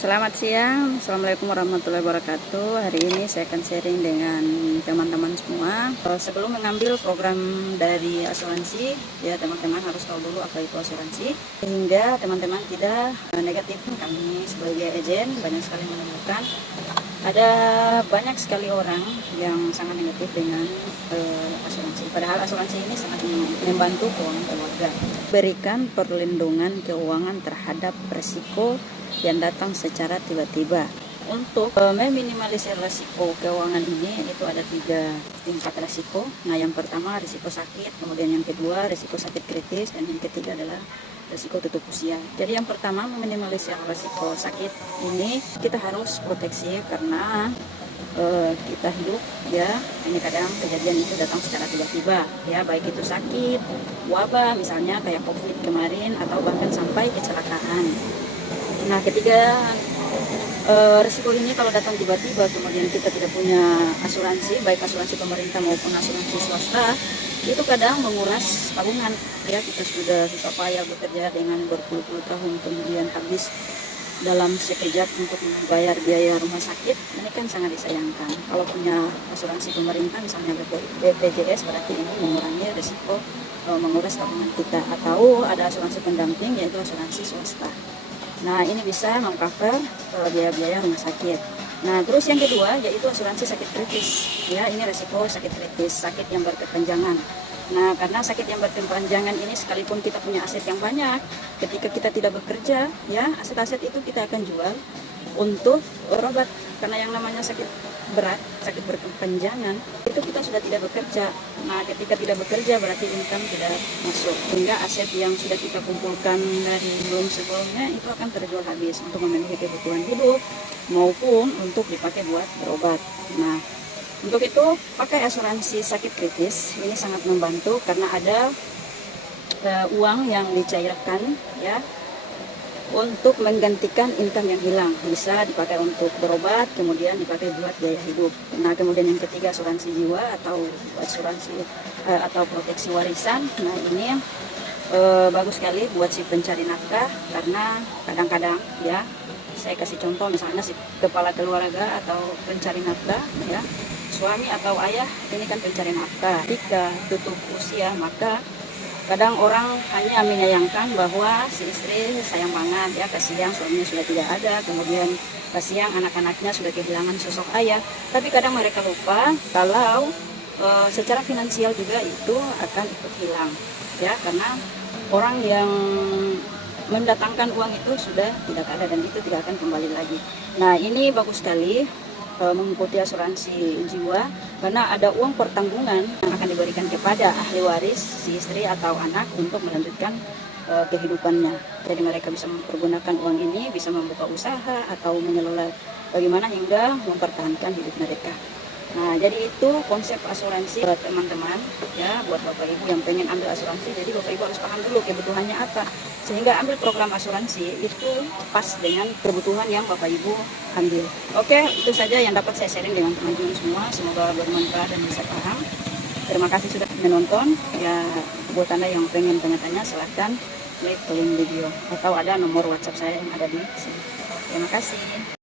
Selamat siang, Assalamualaikum warahmatullahi wabarakatuh. Hari ini saya akan sharing dengan teman-teman semua. Sebelum mengambil program dari asuransi, ya teman-teman harus tahu dulu apa itu asuransi, sehingga teman-teman tidak negatif. Kami sebagai agen banyak sekali menemukan ada banyak sekali orang yang sangat negatif dengan asuransi. Padahal asuransi ini sangat membantu keuangan keluarga, berikan perlindungan keuangan terhadap risiko yang datang secara tiba-tiba. Untuk meminimalisir risiko keuangan ini itu ada 3 tingkat risiko. Nah, yang pertama risiko sakit, kemudian yang kedua risiko sakit kritis, dan yang ketiga adalah risiko tutup usia. Jadi yang pertama, meminimalisir risiko sakit ini kita harus proteksi karena kita hidup, ya ini kadang kejadian itu datang secara tiba-tiba, ya baik itu sakit, wabah misalnya kayak COVID kemarin, atau bahkan sampai kecelakaan. Nah, ketiga risiko ini kalau datang tiba-tiba, kemudian kita tidak punya asuransi, baik asuransi pemerintah maupun asuransi swasta, itu kadang menguras tabungan. Ya, kita sudah susah payah bekerja dengan berpuluh-puluh tahun, kemudian habis dalam sekejap untuk membayar biaya rumah sakit. Ini kan sangat disayangkan. Kalau punya asuransi pemerintah, misalnya BPJS, berarti ini mengurangi risiko menguras tabungan kita. Atau ada asuransi pendamping, yaitu asuransi swasta. Nah, ini bisa mengcover biaya-biaya rumah sakit. Nah, terus yang kedua yaitu asuransi sakit kritis. Ya, ini resiko sakit kritis, sakit yang berkepanjangan. Nah, karena sakit yang berkepanjangan ini sekalipun kita punya aset yang banyak, ketika kita tidak bekerja, ya aset-aset itu kita akan jual untuk berobat. Karena yang namanya sakit berat, sakit berkepanjangan, itu kita sudah tidak bekerja. Nah, ketika tidak bekerja berarti income tidak masuk, sehingga aset yang sudah kita kumpulkan dari sebelumnya itu akan terjual habis untuk memenuhi kebutuhan hidup maupun untuk dipakai buat berobat. Nah, untuk itu pakai asuransi sakit kritis, ini sangat membantu karena ada uang yang dicairkan, ya, untuk menggantikan income yang hilang. Bisa dipakai untuk berobat, kemudian dipakai buat biaya hidup. Nah, kemudian yang ketiga asuransi jiwa atau asuransi atau proteksi warisan. Nah, ini bagus sekali buat si pencari nafkah, karena kadang-kadang, ya saya kasih contoh, misalnya si kepala keluarga atau pencari nafkah, ya suami atau ayah ini kan pencari nafkah. Jika tutup usia, maka kadang orang hanya menyayangkan bahwa si istri sayang banget, ya kasihan suaminya sudah tidak ada, kemudian kasihan anak-anaknya sudah kehilangan sosok ayah. Tapi kadang mereka lupa kalau secara finansial juga itu akan ikut hilang, ya karena orang yang mendatangkan uang itu sudah tidak ada dan itu tidak akan kembali lagi. Nah, ini bagus sekali mengikuti asuransi jiwa karena ada uang pertanggungan yang akan diberikan kepada ahli waris si istri atau anak untuk melanjutkan kehidupannya. Jadi mereka bisa mempergunakan uang ini, bisa membuka usaha atau mengelola bagaimana hingga mempertahankan hidup mereka. Nah, jadi itu konsep asuransi buat teman-teman, ya buat Bapak Ibu yang pengen ambil asuransi. Jadi Bapak Ibu harus paham dulu kebutuhannya apa, sehingga ambil program asuransi itu pas dengan kebutuhan yang Bapak Ibu ambil. Oke, itu saja yang dapat saya sharing dengan teman-teman semua. Semoga bermanfaat dan bisa paham. Terima kasih sudah menonton. Ya, buat Anda yang pengen tanya-tanya, silahkan klik link video atau ada nomor WhatsApp saya yang ada di sini. Terima kasih.